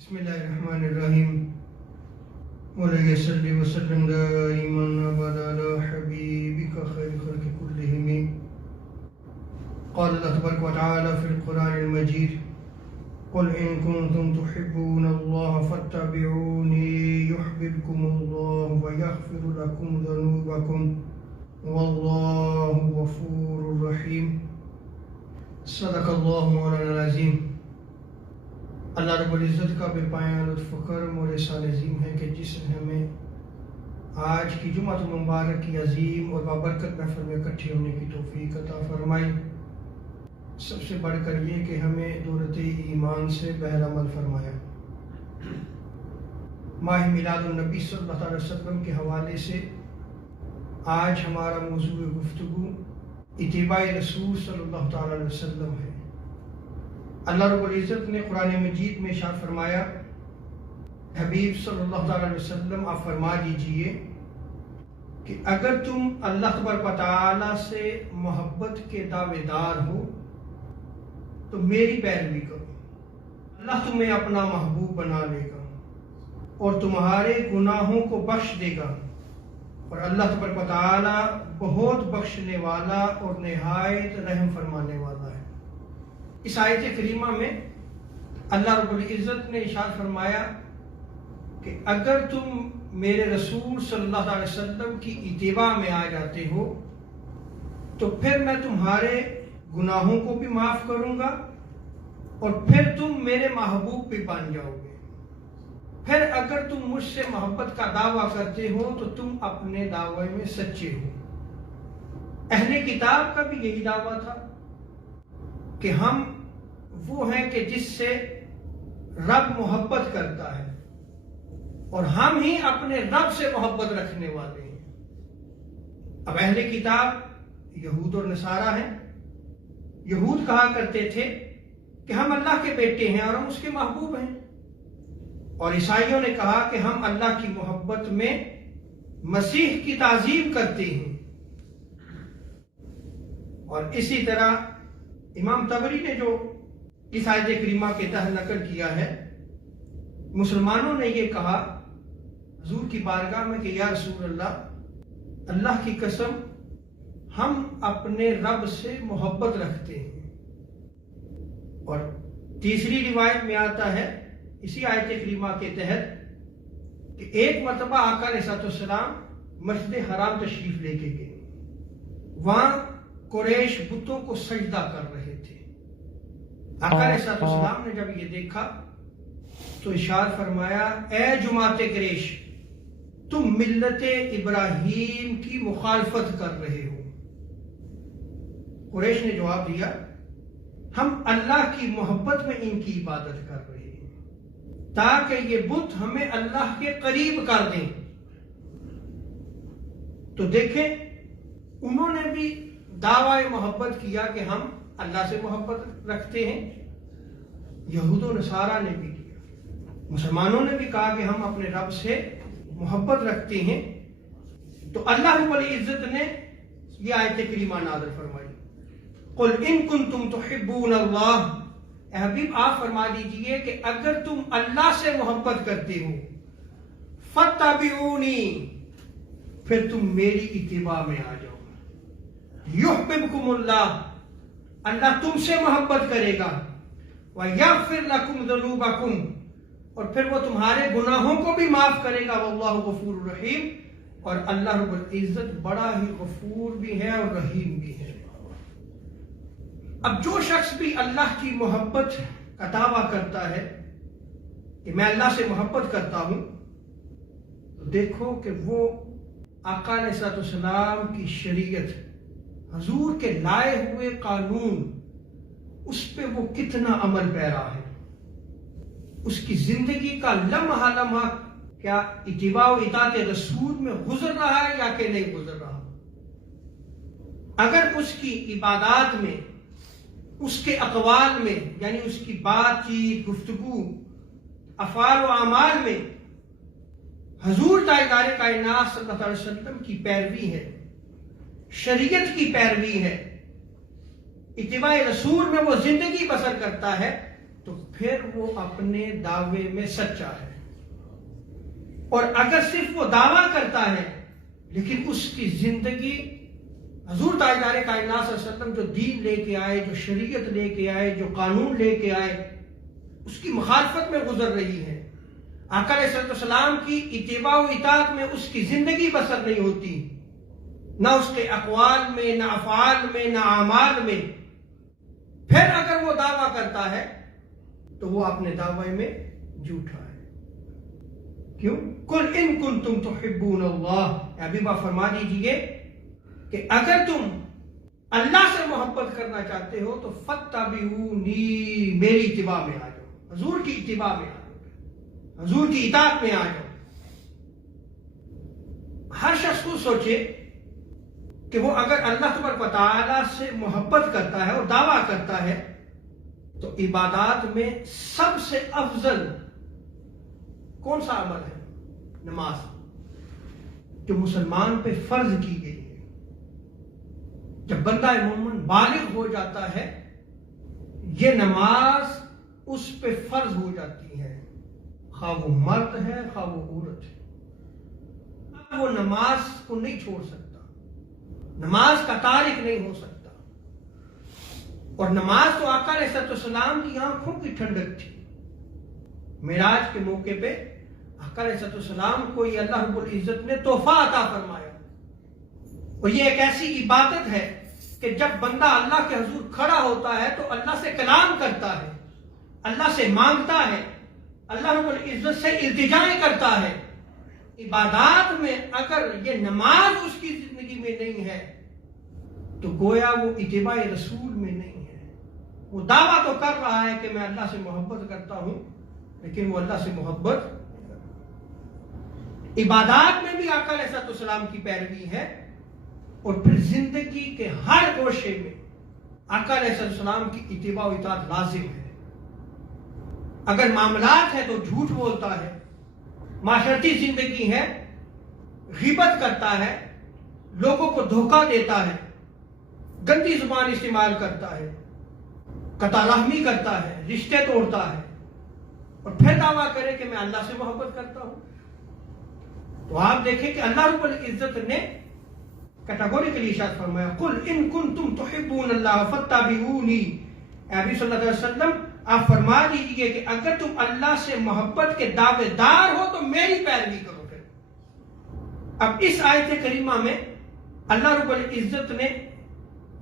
بسم الله الرحمن الرحيم ولا يصلي وسلم دائما ابدا على حبيبك خير خلق كلهم. قال الله تبارك وتعالى في القرآن المجيد: قل إن كنتم تحبون الله فاتبعوني يحببكم الله ويغفر لكم ذنوبكم والله غفور رحيم. صدق الله مولانا العظیم. اللہ رب العزت کا بے پایان لطف و کرم اور احسان عظیم ہے کہ جس نے ہمیں آج کی جمعہ مبارک کی عظیم اور بابرکت محفل میں اکٹھے ہونے کی توفیق عطا فرمائی. سب سے بڑھ کر یہ کہ ہمیں دولت ایمان سے بہر عمل فرمایا. ماہ میلاد النبی صلی اللہ علیہ وسلم کے حوالے سے آج ہمارا موضوع گفتگو اتباع رسول صلی اللہ تعالی علیہ وسلم ہے. اللہ رب العزت نے قرآن مجید میں ارشاد فرمایا: حبیب صلی اللہ تعالی علیہ وسلم آپ فرما دیجئے کہ اگر تم اللہ تبارک و تعالی سے محبت کے دعوے دار ہو تو میری پیروی کرو. اللہ تمہیں اپنا محبوب بنا لے گا اور تمہارے گناہوں کو بخش دے گا، اور اللہ تبارک و تعالی بہت بخشنے والا اور نہایت رحم فرمانے والا ہے. اس آیت کریمہ میں اللہ رب العزت نے ارشاد فرمایا کہ اگر تم میرے رسول صلی اللہ علیہ وسلم کی اتباع میں آ جاتے ہو تو پھر میں تمہارے گناہوں کو بھی معاف کروں گا اور پھر تم میرے محبوب بھی بن جاؤ گے. پھر اگر تم مجھ سے محبت کا دعویٰ کرتے ہو تو تم اپنے دعوے میں سچے ہو. اہل کتاب کا بھی یہی دعویٰ تھا کہ ہم وہ ہیں کہ جس سے رب محبت کرتا ہے اور ہم ہی اپنے رب سے محبت رکھنے والے ہیں. اب اہل کتاب یہود اور نصارہ ہیں. یہود کہا کرتے تھے کہ ہم اللہ کے بیٹے ہیں اور ہم اس کے محبوب ہیں، اور عیسائیوں نے کہا کہ ہم اللہ کی محبت میں مسیح کی تعظیم کرتے ہیں. اور اسی طرح امام طبری نے جو اس آیت کریمہ کے تحت نقل کیا ہے، مسلمانوں نے یہ کہا حضور کی بارگاہ میں کہ یا رسول اللہ، اللہ کی قسم ہم اپنے رب سے محبت رکھتے ہیں. اور تیسری روایت میں آتا ہے اسی آیت کریمہ کے تحت کہ ایک مرتبہ آقا علیہ السلام مسجد حرام تشریف لے کے گئے. وہاں قریش بتوں کو سجدہ کر رہے تھے. آقا علیہ السلام نے جب یہ دیکھا تو ارشاد فرمایا: اے جماعت قریش، تم ملت ابراہیم کی مخالفت کر رہے ہو. قریش نے جواب دیا: ہم اللہ کی محبت میں ان کی عبادت کر رہے ہیں تاکہ یہ بت ہمیں اللہ کے قریب کر دیں. تو دیکھیں انہوں نے بھی دعوی محبت کیا کہ ہم اللہ سے محبت رکھتے ہیں. یہود و نصارہ نے بھی کیا. مسلمانوں نے بھی کہا کہ ہم اپنے رب سے محبت رکھتے ہیں. تو اللہ رب العزت نے یہ آیت کریمہ نازل فرمائی: قل ان کنتم تحبون اللہ. اے حبیب آپ فرما دیجئے کہ اگر تم اللہ سے محبت کرتے ہو فاتبعونی، پھر تم میری اتباع میں آ جاؤ. یحببکم اللہ، اللہ تم سے محبت کرے گا. ویغفر لکم ذنوبکم، اور پھر وہ تمہارے گناہوں کو بھی معاف کرے گا. واللہ غفور رحیم، اور اللہ رب العزت بڑا ہی غفور بھی ہے اور رحیم بھی ہے. اب جو شخص بھی اللہ کی محبت کا دعویٰ کرتا ہے کہ میں اللہ سے محبت کرتا ہوں، تو دیکھو کہ وہ آقا علیہ السلام کی شریعت، حضور کے لائے ہوئے قانون، اس پہ وہ کتنا عمل پیرا ہے. اس کی زندگی کا لمحہ لمحہ کیا اتباع و اطاعت رسول میں گزر رہا ہے یا کہ نہیں گزر رہا. اگر اس کی عبادات میں، اس کے اقوال میں، یعنی اس کی بات چیت، گفتگو، افعال و اعمال میں حضور تاجدار کائنات صلی اللہ علیہ وسلم کی پیروی ہے، شریعت کی پیروی ہے، اتباع رسول میں وہ زندگی بسر کرتا ہے، تو پھر وہ اپنے دعوے میں سچا ہے. اور اگر صرف وہ دعویٰ کرتا ہے لیکن اس کی زندگی حضور تاجدار کائنات صلی اللہ علیہ وسلم جو دین لے کے آئے، جو شریعت لے کے آئے، جو قانون لے کے آئے، اس کی مخالفت میں گزر رہی ہے، آقا علیہ السلام کی اتباع و اطاعت میں اس کی زندگی بسر نہیں ہوتی، نہ اس کے اقوال میں، نہ افعال میں، نہ اعمال میں، پھر اگر وہ دعویٰ کرتا ہے تو وہ اپنے دعوے میں جھوٹا ہے. کیوں؟ قل ان کنتم تحبون اللہ، ابھی بات فرما دیجئے کہ اگر تم اللہ سے محبت کرنا چاہتے ہو تو فاتبعونی، میری اتباع میں آ جاؤ، حضور کی اتباع میں آ جاؤ، حضور کی اطاعت میں آ جاؤ. ہر شخص کو سوچے کہ وہ اگر اللہ تبارک و تعالی سے محبت کرتا ہے اور دعویٰ کرتا ہے تو عبادات میں سب سے افضل کون سا عمل ہے؟ نماز، جو مسلمان پہ فرض کی گئی ہے. جب بندہ مومن بالغ ہو جاتا ہے یہ نماز اس پہ فرض ہو جاتی ہے، خواہ وہ مرد ہے خواہ وہ عورت ہے. وہ نماز کو نہیں چھوڑ سکتا، نماز کا تارک نہیں ہو سکتا. اور نماز تو آقا علیہ السلام کی آنکھوں کی ٹھنڈک تھی. معراج کے موقع پہ آقا علیہ السلام کو یہ اللہ رب العزت نے تحفہ عطا فرمایا، اور یہ ایک ایسی عبادت ہے کہ جب بندہ اللہ کے حضور کھڑا ہوتا ہے تو اللہ سے کلام کرتا ہے، اللہ سے مانگتا ہے، اللہ رب العزت سے التجائیں کرتا ہے. عبادات میں اگر یہ نماز اس کی زندگی میں نہیں ہے تو گویا وہ اتباع رسول میں نہیں ہے. وہ دعویٰ تو کر رہا ہے کہ میں اللہ سے محبت کرتا ہوں لیکن وہ اللہ سے محبت نہیں کرتا. عبادات میں بھی آقا علیہ السلام کی پیروی ہے، اور پھر زندگی کے ہر گوشے میں آقا علیہ السلام کی اتباع و اطاعت لازم ہے. اگر معاملات ہے تو جھوٹ بولتا ہے، معاشرتی زندگی ہے غیبت کرتا ہے، لوگوں کو دھوکہ دیتا ہے، گندی زبان استعمال کرتا ہے، قطع رحمی کرتا ہے، رشتے توڑتا ہے، اور پھر دعویٰ کرے کہ میں اللہ سے محبت کرتا ہوں. تو آپ دیکھیں کہ اللہ رب العزت نے کیٹاگوریکلی ارشاد فرمایا قل ان کنتم تحبون اللہ فاتبعونی. نبی صلی اللہ علیہ وسلم آپ فرما دیجئے کہ اگر تم اللہ سے محبت کے دعوے دار ہو تو میری پیروی کرو. پھر اب اس آیت کریمہ میں اللہ رب العزت نے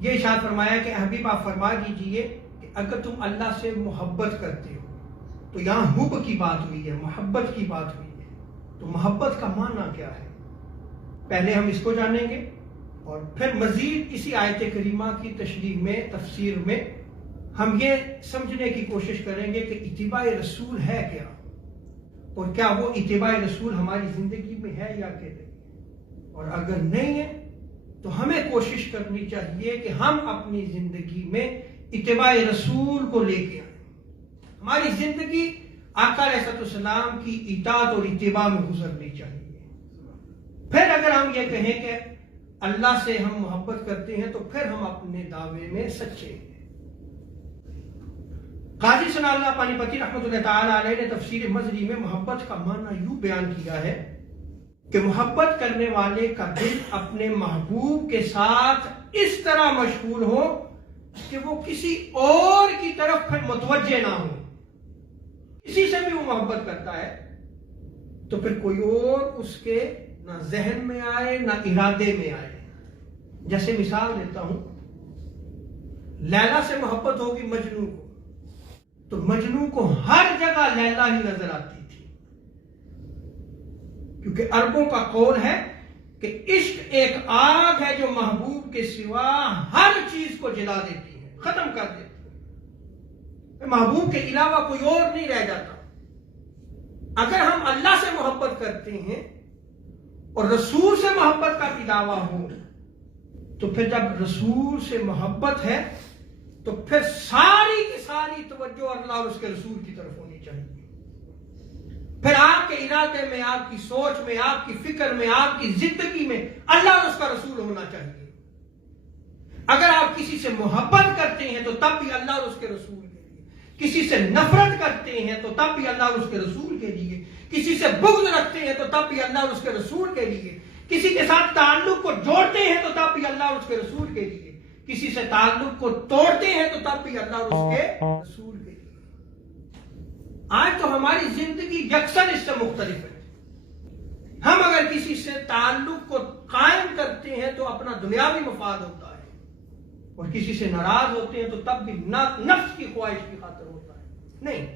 یہ ارشاد فرمایا کہ حبیب آپ فرما دیجئے کہ اگر تم اللہ سے محبت کرتے ہو، تو یہاں حب کی بات ہوئی ہے، محبت کی بات ہوئی ہے. تو محبت کا معنی کیا ہے؟ پہلے ہم اس کو جانیں گے اور پھر مزید اسی آیت کریمہ کی تشریح میں، تفسیر میں ہم یہ سمجھنے کی کوشش کریں گے کہ اتباع رسول ہے کیا، اور کیا وہ اتباع رسول ہماری زندگی میں ہے یا کہ نہیں. اور اگر نہیں ہے تو ہمیں کوشش کرنی چاہیے کہ ہم اپنی زندگی میں اتباع رسول کو لے کے آئیں. ہماری زندگی آقا علیہ السلام کی اطاعت اور اتباع میں گزرنی چاہیے. پھر اگر ہم یہ کہیں کہ اللہ سے ہم محبت کرتے ہیں تو پھر ہم اپنے دعوے میں سچے ہیں. قاضی ثناء اللہ پانی پتی رحمۃ اللہ تعالی علیہ نے تفسیر مظری میں محبت کا معنی یوں بیان کیا ہے کہ محبت کرنے والے کا دل اپنے محبوب کے ساتھ اس طرح مشغول ہو کہ وہ کسی اور کی طرف پھر متوجہ نہ ہو. کسی سے بھی وہ محبت کرتا ہے تو پھر کوئی اور اس کے نہ ذہن میں آئے نہ ارادے میں آئے. جیسے مثال دیتا ہوں، لیلا سے محبت ہوگی مجنو کو تو مجنو کو ہر جگہ لیلا ہی نظر آتی تھی، کیونکہ عربوں کا قول ہے کہ عشق ایک آگ ہے جو محبوب کے سوا ہر چیز کو جلا دیتی ہے، ختم کر دیتی ہے. محبوب کے علاوہ کوئی اور نہیں رہ جاتا. اگر ہم اللہ سے محبت کرتے ہیں اور رسول سے محبت کا بھی دعویٰ ہو تو پھر جب رسول سے محبت ہے تو پھر ساری کی ساری توجہ اللہ اور اس کے رسول کی طرف ہونی چاہیے. پھر آپ کے ارادے میں، آپ کی سوچ میں، آپ کی فکر میں، آپ کی زندگی میں اللہ اور اس کا رسول ہونا چاہیے. اگر آپ کسی سے محبت کرتے ہیں تو تب بھی اللہ اور اس کے رسول کے لیے. کسی سے نفرت کرتے ہیں تو تب بھی اللہ اور اس کے رسول کے لیے، کسی سے بغض رکھتے ہیں تو تب بھی اللہ اور اس کے رسول کے لیے، کسی کے ساتھ تعلق کو جوڑتے ہیں تو تب بھی اللہ اور اس کے رسول کے لیے، کسی سے تعلق کو توڑتے ہیں تو تب بھی اللہ اور اس کے رسول کے لیے۔ آج تو ہماری زندگی یکسر اس سے مختلف ہے۔ ہم اگر کسی سے تعلق کو قائم کرتے ہیں تو اپنا دنیاوی مفاد ہوتا ہے، اور کسی سے ناراض ہوتے ہیں تو تب بھی نہ نفس کی خواہش کی خاطر ہوتا ہے۔ نہیں،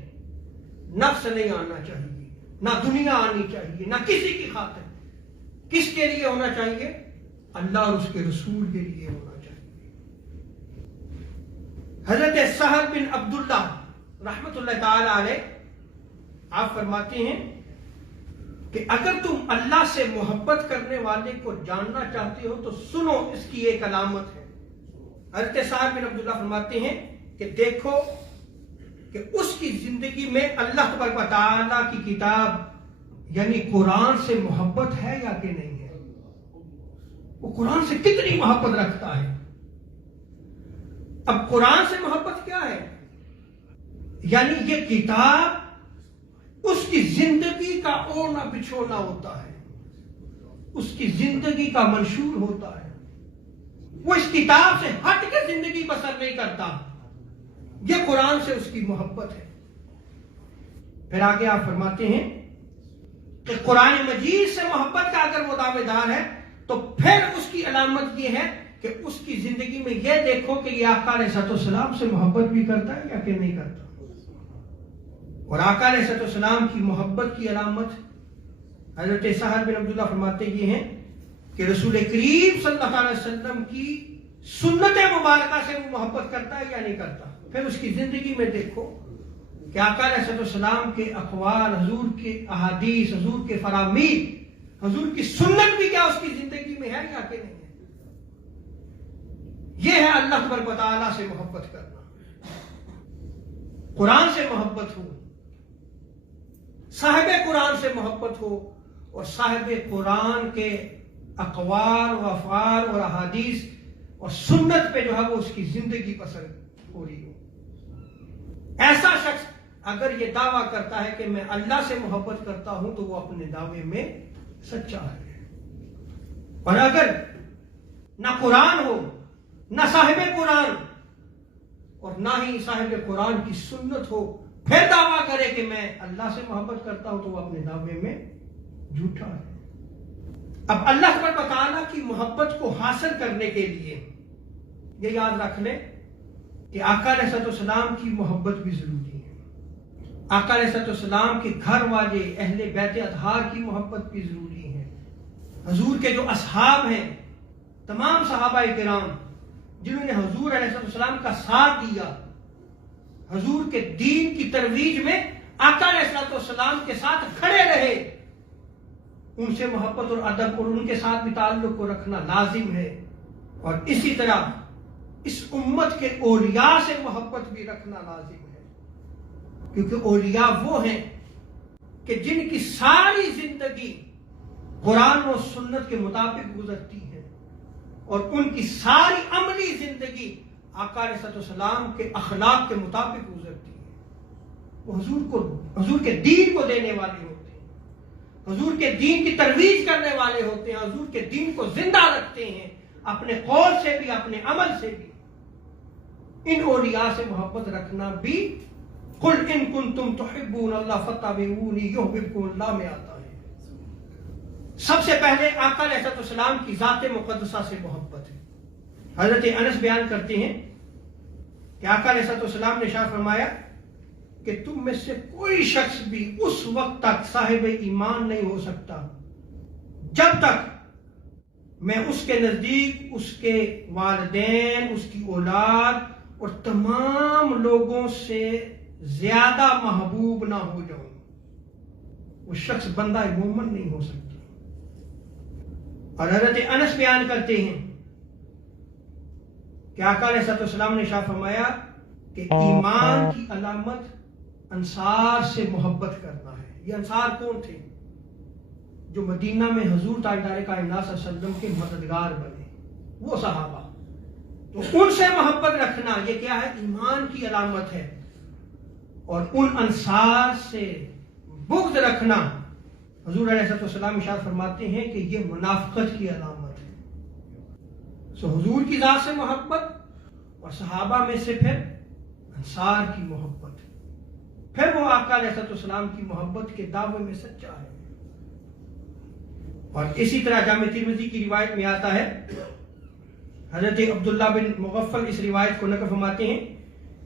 نفس نہیں آنا چاہیے، نہ دنیا آنی چاہیے، نہ کسی کی خاطر۔ کس کے لیے ہونا چاہیے؟ اللہ اور اس کے رسول کے لیے ہونا چاہیے۔ حضرت سہل بن عبداللہ رحمت اللہ تعالی علیہ آپ فرماتے ہیں کہ اگر تم اللہ سے محبت کرنے والے کو جاننا چاہتے ہو تو سنو، اس کی ایک علامت ہے۔ حضرت سہل بن عبداللہ فرماتے ہیں کہ دیکھو کہ اس کی زندگی میں اللہ تبارک و تعالیٰ کی کتاب یعنی قرآن سے محبت ہے یا کہ نہیں ہے، وہ قرآن سے کتنی محبت رکھتا ہے۔ اب قرآن سے محبت کیا ہے؟ یعنی یہ کتاب اس کی زندگی کا اوڑھنا بچھونا ہوتا ہے، اس کی زندگی کا منشور ہوتا ہے۔ وہ اس کتاب سے ہٹ کے زندگی بسر نہیں کرتا، یہ قرآن سے اس کی محبت ہے۔ پھر آگے آپ فرماتے ہیں کہ قرآن مجید سے محبت کا اگر وہ دعوے دار ہے تو پھر اس کی علامت یہ ہے کہ اس کی زندگی میں یہ دیکھو کہ یہ آقا علیہ السلام سے محبت بھی کرتا ہے یا کہ نہیں کرتا۔ اور آقا علیہ السلام کی محبت کی علامت حضرت سہل بن عبداللہ فرماتے یہ ہیں کہ رسول کریم صلی اللہ علیہ وسلم کی سنت مبارکہ سے وہ محبت کرتا ہے یا نہیں کرتا۔ پھر اس کی زندگی میں دیکھو کہ آقا علیہ السلام کے اقوال، حضور کے احادیث، حضور کے فرامین، حضور کی سنت بھی کیا اس کی زندگی میں ہے یا کہ نہیں ہے۔ یہ ہے اللہ تبارک و تعالیٰ سے محبت کرنا، قرآن سے محبت ہو، صاحب قرآن سے محبت ہو، اور صاحب قرآن کے اقوال و افعال اور احادیث اور سنت پہ جو ہے وہ اس کی زندگی پسند ہو رہی ہو۔ ایسا شخص اگر یہ دعویٰ کرتا ہے کہ میں اللہ سے محبت کرتا ہوں تو وہ اپنے دعوے میں سچا ہے۔ اور اگر نہ قرآن ہو، نہ صاحب قرآن، اور نہ ہی صاحب قرآن کی سنت ہو، پھر دعویٰ کرے کہ میں اللہ سے محبت کرتا ہوں تو وہ اپنے دعوے میں جھوٹا ہے۔ اب اللہ تبارک و تعالیٰ کی محبت کو حاصل کرنے کے لیے یہ یاد رکھ لیں کہ آقا علیہ السلام کی محبت بھی ضروری ہے، آقا علیہ السلام کے گھر والے اہل بیت اطہار کی محبت بھی ضروری ہے، حضور کے جو اصحاب ہیں، تمام صحابہ کرام جنہوں نے حضور علیہ السلام کا ساتھ دیا، حضور کے دین کی ترویج میں آقا علیہ السلام کے ساتھ کھڑے رہے، ان سے محبت اور ادب اور ان کے ساتھ بھی تعلق کو رکھنا لازم ہے۔ اور اسی طرح اس امت کے اولیاء سے محبت بھی رکھنا لازم ہے، کیونکہ اولیاء وہ ہیں کہ جن کی ساری زندگی قرآن و سنت کے مطابق گزرتی ہے، اور ان کی ساری عملی زندگی آقا علیہ السلام کے اخلاق کے مطابق گزرتی ہے۔ وہ حضور کے دین کو دینے والے ہوتے ہیں، حضور کے دین کی ترویج کرنے والے ہوتے ہیں، حضور کے دین کو زندہ رکھتے ہیں اپنے قول سے بھی، اپنے عمل سے بھی۔ ان اولیاء سے محبت رکھنا بھی قل ان کنتم تحبون اللہ فاتبعونی یحببکم اللہ میں آتا ہے۔ سب سے پہلے آقا علیہ السلام کی ذات مقدسہ سے محبت ہے۔ حضرت انس بیان کرتے ہیں کہ آقا علیہ السلام نے ارشاد فرمایا کہ تم میں سے کوئی شخص بھی اس وقت تک صاحب ایمان نہیں ہو سکتا جب تک میں اس کے نزدیک اس کے والدین، اس کی اولاد اور تمام لوگوں سے زیادہ محبوب نہ ہو جاؤں۔ وہ شخص بندہ مومن نہیں ہو سکتا۔ اور حضرت انس بیان کرتے ہیں کہ آقا علیہ السلام نے ارشاد فرمایا کہ ایمان کی علامت انصار سے محبت کرنا ہے۔ یہ انصار کون تھے؟ جو مدینہ میں حضور تاجدار کائنات صلی اللہ علیہ وسلم کے مددگار بنے، وہ صحابہ۔ تو ان سے محبت رکھنا یہ کیا ہے؟ ایمان کی علامت ہے۔ اور ان انصار سے بغض رکھنا، حضور علیہ السلام ارشاد فرماتے ہیں کہ یہ منافقت کی علامت ہے۔ سو حضور کی ذات سے محبت اور صحابہ میں سے پھر انصار کی محبت، پھر وہ آقا علیہ السلام کی محبت کے دعوے میں سچا ہے۔ اور اسی طرح جامع ترمذی کی روایت میں آتا ہے، حضرت عبداللہ بن مغفل اس روایت کو نقل فرماتے ہیں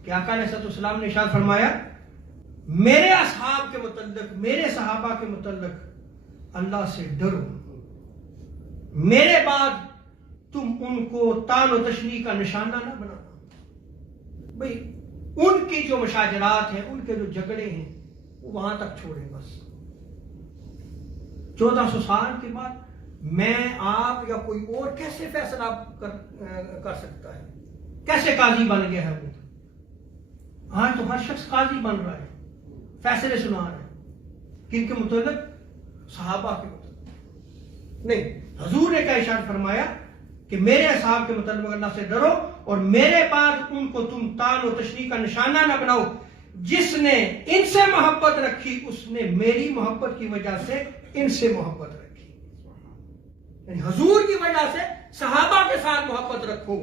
کہ آقا علیہ السلام نے ارشاد فرمایا، میرے اصحاب کے متعلق، میرے صحابہ کے متعلق اللہ سے ڈرو، میرے بعد تم ان کو طعن و تشنیع کا نشانہ نہ بنانا۔ بھئی ان کی جو مشاجرات ہیں، ان کے جو جھگڑے ہیں، وہ وہاں تک چھوڑیں بس۔ 1400 سال کے بعد میں، آپ یا کوئی اور کیسے فیصلہ کر سکتا ہے؟ کیسے قاضی بن گیا ہے وہ؟ آج تو ہر شخص قاضی بن رہا ہے، فیصلے سنا رہا ہے۔ کن کے متعلق؟ صحابہ کے متعلق نہیں۔ حضور نے کیا ارشاد فرمایا کہ میرے اصحاب کے متعلق اللہ سے ڈرو اور میرے بعد ان کو تم طعن و تشنیع کا نشانہ نہ بناؤ۔ جس نے ان سے محبت رکھی اس نے میری محبت کی وجہ سے ان سے محبت رکھی۔ یعنی حضور کی وجہ سے صحابہ کے ساتھ محبت رکھو۔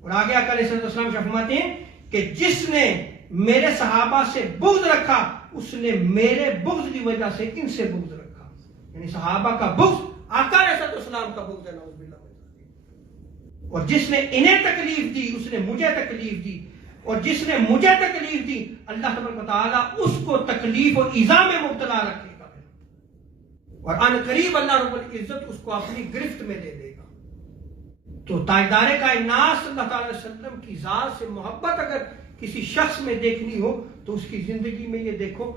اور آگے آقا علیہ السلام فرماتے ہیں کہ جس نے میرے صحابہ سے بغض رکھا اس نے میرے بغض کی وجہ سے ان سے بغض رکھا۔ یعنی صحابہ کا بغض آقا علیہ السلام کا بغض ہے، نعوذ باللہ۔ اور جس نے انہیں تکلیف دی اس نے مجھے تکلیف دی، اور جس نے مجھے تکلیف دی اللہ تبارک و تعالیٰ اس کو تکلیف اور ایذا میں مبتلا رکھے گا، اور ان قریب اللہ رب العزت اس کو اپنی گرفت میں دے دے گا۔ تو تاجدار کائنات صلی اللہ علیہ وسلم کی ذات سے محبت اگر کسی شخص میں دیکھنی ہو تو اس کی زندگی میں یہ دیکھو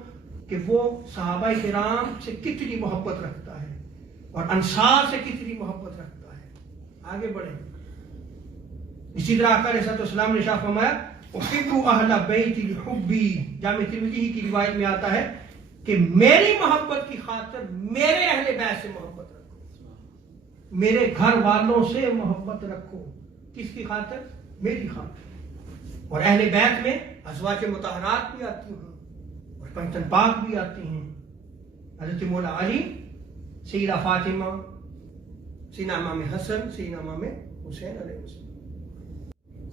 کہ وہ صحابہ کرام سے کتنی محبت رکھتا ہے اور انصار سے کتنی محبت رکھتا ہے۔ آگے بڑھیں۔ اسی طرح آقا علیہ السلام نے ارشاد فرمایا، احب اہل بیتی لحبی، جامع ترمذی کی روایت میں آتا ہے کہ میری محبت کی خاطر میرے اہل بیت سے محبت رکھو، میرے گھر والوں سے محبت رکھو۔ کس کی خاطر؟ میری خاطر۔ اور اہل بیت میں ازواج مطہرات بھی آتی ہیں اور پنجتن پاک بھی آتی ہیں، حضرت مولا علی، سیدہ فاطمہ، سیدنا امام حسن، سیدنا امام حسین علیہ السلام۔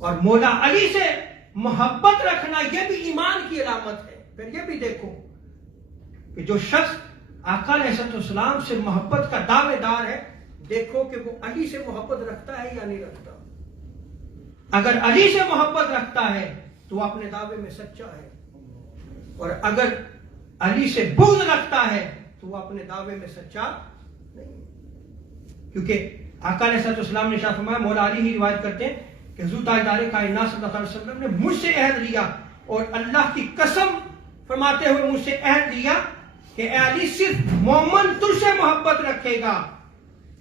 اور مولا علی سے محبت رکھنا یہ بھی ایمان کی علامت ہے۔ پھر یہ بھی دیکھو کہ جو شخص آقا علیہ السلام سے محبت کا دعوے دار ہے، دیکھو کہ وہ علی سے محبت رکھتا ہے یا نہیں رکھتا۔ اگر علی سے محبت رکھتا ہے تو وہ اپنے دعوے میں سچا ہے، اور اگر علی سے بغض رکھتا ہے تو وہ اپنے دعوے میں سچا نہیں۔ کیونکہ آقا علیہ السلام نے ارشاد فرمایا، مولا علی ہی روایت کرتے ہیں کہ حضور تاجدار کائنات صلی اللہ علیہ وسلم نے مجھ سے عہد لیا، اور اللہ کی قسم فرماتے ہوئے مجھ سے عہد لیا کہ اے علی صرف مومن تجھ سے محبت رکھے گا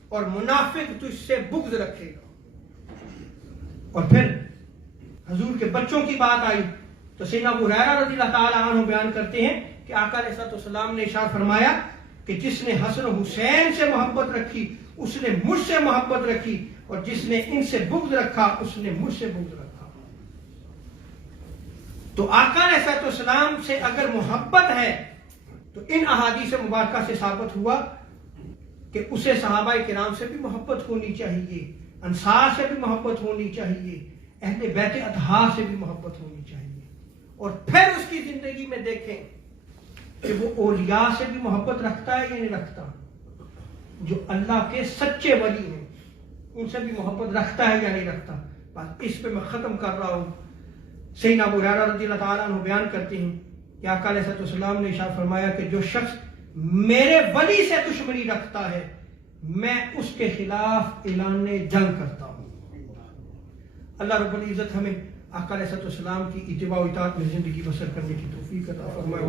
اور منافق تجھ سے بغض رکھے گا۔ اور پھر حضور کے بچوں کی بات آئی تو سیدنا ابو ہریرہ رضی اللہ تعالیٰ عنہ بیان کرتے ہیں کہ آقا علیہ السلام نے ارشاد فرمایا کہ جس نے حسن و حسین سے محبت رکھی اس نے مجھ سے محبت رکھی، اور جس نے ان سے بغض رکھا اس نے مجھ سے بغض رکھا۔ تو آقا علیہ السلام سے اگر محبت ہے تو ان احادیث مبارکہ سے ثابت ہوا کہ اسے صحابہ کرام سے بھی محبت ہونی چاہیے، انصار سے بھی محبت ہونی چاہیے، اہل بیت اطہار سے بھی محبت ہونی چاہیے۔ اور پھر اس کی زندگی میں دیکھیں کہ وہ اولیاء سے بھی محبت رکھتا ہے یا نہیں رکھتا۔ جو اللہ کے سچے ولی ہیں ان سے بھی محبت رکھتا ہے یا نہیں رکھتا۔ بس اس پہ میں ختم کر رہا ہوں۔ سیدنا ابو ہریرہ رضی اللہ تعالیٰ عنہ بیان کرتے ہیں کہ آقا علیہ السلام نے ارشاد فرمایا کہ جو شخص میرے ولی سے دشمنی رکھتا ہے میں اس کے خلاف اعلان جنگ کرتا ہوں۔ اللہ رب العزت ہمیں آقا علیہ السلام کی اتباع و اطاعت میں زندگی بسر کرنے کی توفیق عطا فرمائے۔